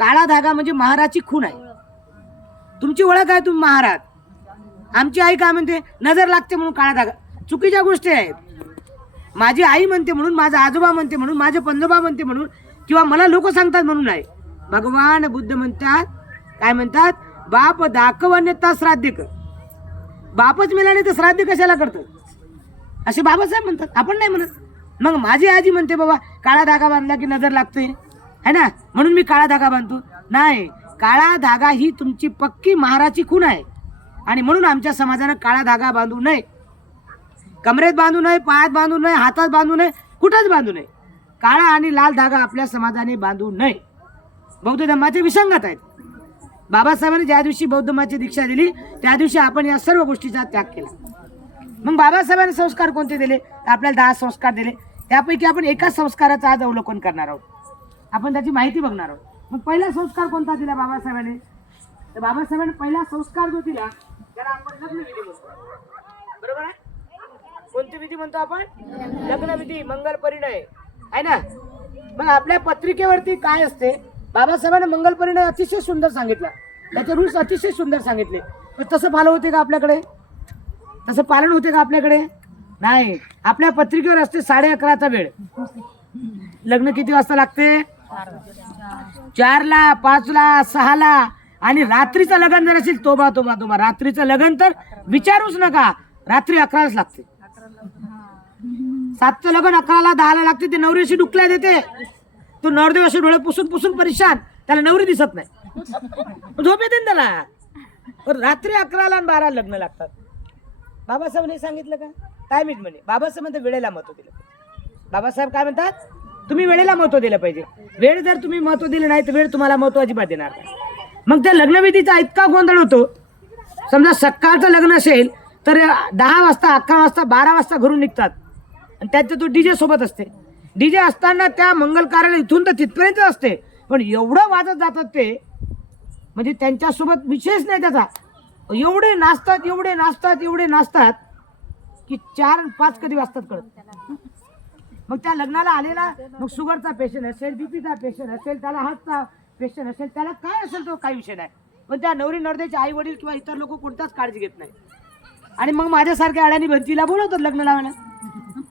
काळा धागा म्हणजे महाराची खून आहे. तुमची ओळख आहे, तुम्ही महाराज. आमची आई काय म्हणते, नजर लागते म्हणून काळा धागा. चुकीच्या गोष्टी आहेत. माझी आई म्हणते म्हणून, माझा आजोबा म्हणते म्हणून, माझे पंजोबा म्हणते म्हणून, किंवा मला लोक सांगतात म्हणून नाही. भगवान बुद्ध म्हणतात, काय म्हणतात, बाप दाखवण्याचा श्राद्ध कर. बापच मेला नाही तर श्राद्ध कशाला करतात, असे बाबासाहेब म्हणतात. आपण नाही म्हणत. मग माझी आजी म्हणते बाबा काळा धागा बांधला की नजर लागते है ना, म्हणून मी काळा धागा बांधतो. नाही, काळा धागा ही तुमची पक्की महाराची खून आहे. आणि म्हणून आमच्या समाजानं काळा धागा बांधू नये. कमरेत बांधू नये, पायात बांधू नये, हातात बांधू नये, कुठंच बांधू नये. काळा आणि लाल धागा आपल्या समाजाने बांधू नये. बौद्ध धर्माचे विसंगत आहेत. बाबासाहेबांनी ज्या दिवशी बौद्ध धर्माची दीक्षा दिली त्या दिवशी आपण या सर्व गोष्टीचा त्याग केला. मग बाबासाहेबांनी संस्कार कोणते दिले, तर आपल्याला 10 संस्कार दिले. त्यापैकी आपण एका संस्काराचं आज अवलोकन करणार आहोत. आपण त्याची माहिती बघणार आहोत. मग पहिला संस्कार कोणता दिला बाबासाहेबांनी, तर बाबासाहेबांनी पहिला संस्कार जो दिला त्याला आपण लग्नविधी म्हणतो. बरोबर आहे. कोणती विधी म्हणतो आपण, लग्नविधी, मंगल परिणय आहे ना. मग आपल्या पत्रिकेवरती काय असते, बाबासाहेबांनी मंगल परिणय अतिशय सुंदर सांगितला, त्याचे रूल्स अतिशय सुंदर सांगितले. तसं फॉलो होते का आपल्याकडे, तसं पालन होते का आपल्याकडे, नाही. आपल्या पत्रिकेवर असते 11:30चा वेळ. लग्न किती वाजता लागते, 4ला, 5ला, 6ला. आणि रात्रीचं लग्न जर असेल, तोबा तोबा तोबा, रात्रीचं लग्न तर विचारूच नका, रात्री 11लाच लागते. 7चं लग्न 11ला, 10ला लागते. ते नवरी अशी डुकल्या देते, तो नवरदेव असे डोळे पुसून पुसून परेशान, त्याला नवरी दिसत नाही, झोप येते त्याला. रात्री 11ला आणि 12ला लग्न लागतात. बाबासाहेबांनी सांगितलं का, काय मीच म्हणे, बाबासाहेब म्हणते वेळेला महत्व दिलं. बाबासाहेब काय म्हणतात, तुम्ही वेळेला महत्व दिलं पाहिजे. वेळ जर तुम्ही महत्व दिलं नाही तर वेळ तुम्हाला महत्व अजिबात देणार नाही. मग त्या लग्नविधीचा इतका गोंधळ होतो. समजा सकाळचं लग्न असेल तर 10 वाजता, 11 वाजता, 12 वाजता घरून निघतात. आणि त्यात तो डीजे सोबत असते. डीजे असताना त्या मंगल कार्यालय इथून तर तिथपर्यंत असते, पण एवढं वाजत जातात ते, म्हणजे त्यांच्यासोबत विशेष नाही त्याचा. एवढे नाचतात, एवढे नाचतात, एवढे नाचतात की 4-5 कधी वाजतात कळत. मग त्या लग्नाला आलेला, मग शुगरचा पेशंट असेल, बीपीचा पेशंट असेल, त्याला हार्टचा पेशंट असेल, त्याला काय असेल तो काही विषय नाही. पण त्या नवरी नवरदेवचे आई वडील किंवा इतर लोक कोणताच काळजी घेत नाही. आणि मग माझ्यासारख्या आड्यानी भंतीला बोलवतात लग्न लावायला,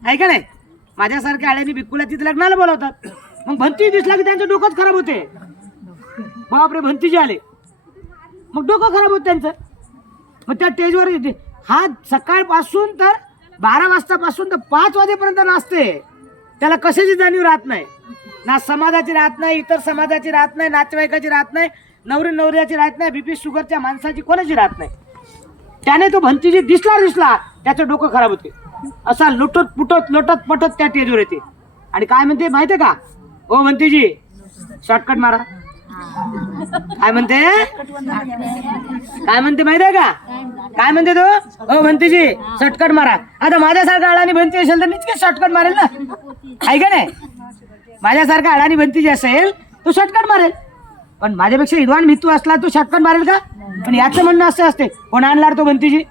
आहे का नाही. माझ्यासारख्या आड्यानी भिक्कूला तिथे लग्नाला बोलवतात. मग भंती दिसला की त्यांचं डोकंच खराब होते. बापरे, भंतीचे आले, मग डोकं खराब होत त्यांचं. मग त्या स्टेजवर हा सकाळपासून तर 12 वाजतापासून तर 5 वाजेपर्यंत नाचते. त्याला कशाची जाणीव राहत नाही, ना समाजाची राहत नाही, इतर समाजाची राहत नाही, नातेवाईकाची राहत नाही, नवरी नवऱ्याची राहत नाही, बीपी शुगरच्या माणसाची कोणाची राहत नाही. त्याने तो भंतीजी दिसला त्याचं डोकं खराब होते. असा लुटत पुटत लोटत पटत त्या स्टेजवर येते. आणि काय म्हणते माहितीये का, ओ भंतीजी शॉर्टकट मारा. काय म्हणते, काय म्हणते माहितीये का, काय म्हणते तो, ओ भंतीजी शॉर्टकट मारा. आता माझ्यासारखा अडाणी भंती असेल तर मीच शॉर्टकट मारेल ना, आहे का नाही. माझ्यासारखा अडाणी भंती जे असेल तो शॉर्टकट मारेल. पण माझ्यापेक्षा विद्वान भितू असला तो शॉर्टकट मारेल का. पण याचं म्हणणं असं असते, कोण आणणार तो भंतीजी,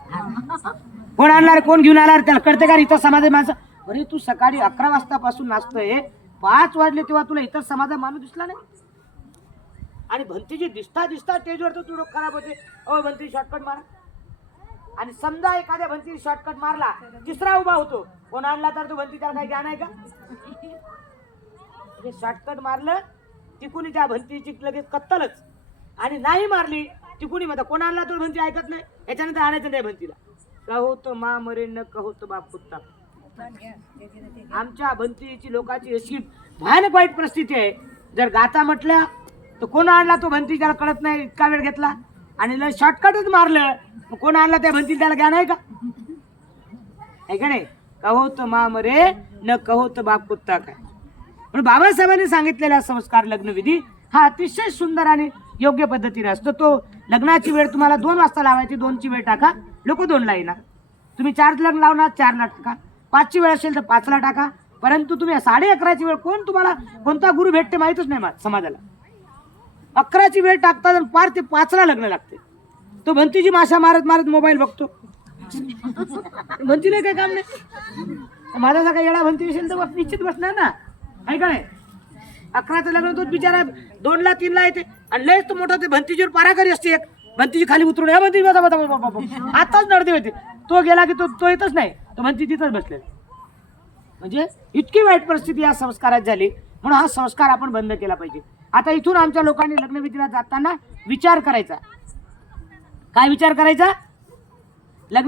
कोण आणणार, कोण घेऊन आणार, त्याला कळते का इतर समाजात माणसं. अरे तू सकाळी 11 वाजतापासून नाचतोय, 5 वाजले तेव्हा तुला इतर समाजात माणूस दिसला नाही. आणि भंतीजी दिसता स्टेजवर तो डोकं खराब होते, ओ भंती शॉर्टकट मारा. आणि समजा एखाद्या भंती शॉर्टकट मारला, तिसरा उभा होतो, कोण आणला तर तो भंती, त्याला काही ज्ञान आहे का. शॉर्टकट मारलं तिकुनी त्या भंतीची लगेच कत्तलच, आणि नाही मारली तिकुनी म्हणता कोण आणला तो भंती ऐकत नाही. याच्यानंतर आणायचं नाही भंतीला. कहो तो मा मरे न कहो तो बाप कुत्ता. आमच्या भंतीची लोकांची अशी भयानक वाईट परिस्थिती आहे. जर गाता म्हटलं तर कोण आणला तो भंती, त्याला कळत नाही, इतका वेळ घेतला. आणि शॉर्टकटच मारलं, कोण आणला त्या भंती, त्याला ज्ञान आहे का, आहे का नाही. कहो तो मा मरे न कहो तो बाप कुत्ता. काय पण बाबासाहेबांनी सांगितलेला संस्कार लग्नविधी हा अतिशय सुंदर आणि योग्य पद्धतीने असतो. तो लग्नाची वेळ तुम्हाला 2 वाजता लावायची, 2ची वेळ टाका, लोक 2ला येणार. तुम्ही 4 लग्न लावणार, 4ला टाका. 5ची वेळ असेल तर 5ला टाका. परंतु तुम्ही 11:30ची वेळ, कोण तुम्हाला कोणता गुरु भेटते माहितच नाही समाजाला. 11ची वेळ टाकतात आणि पार ते 5ला लग्न लागते. तो भंतीजी माशा मारत मारत मोबाईल बघतो. भंतीला काही काम नाही. माझा सगळा येडा भंती असेल तर निश्चित बसणार ना, आहे का नाही. 11चं लग्न तो बिचारा 2ला 3ला येते आणि लयच तो मोठा ते भंतीजीवर पाराकरी असते एक भंतीजी खाली उतरून या भंती आताच नडदे होते तो गेला की तो येतच नाही तो भंती तिथंच बसले म्हणजे इतकी वाईट परिस्थिती या संस्कारात झाली म्हणून हा संस्कार आपण बंद केला पाहिजे. आता इथून आमच्या लोकांनी लग्नविधीला जाताना विचार करायचा. काय विचार करायचा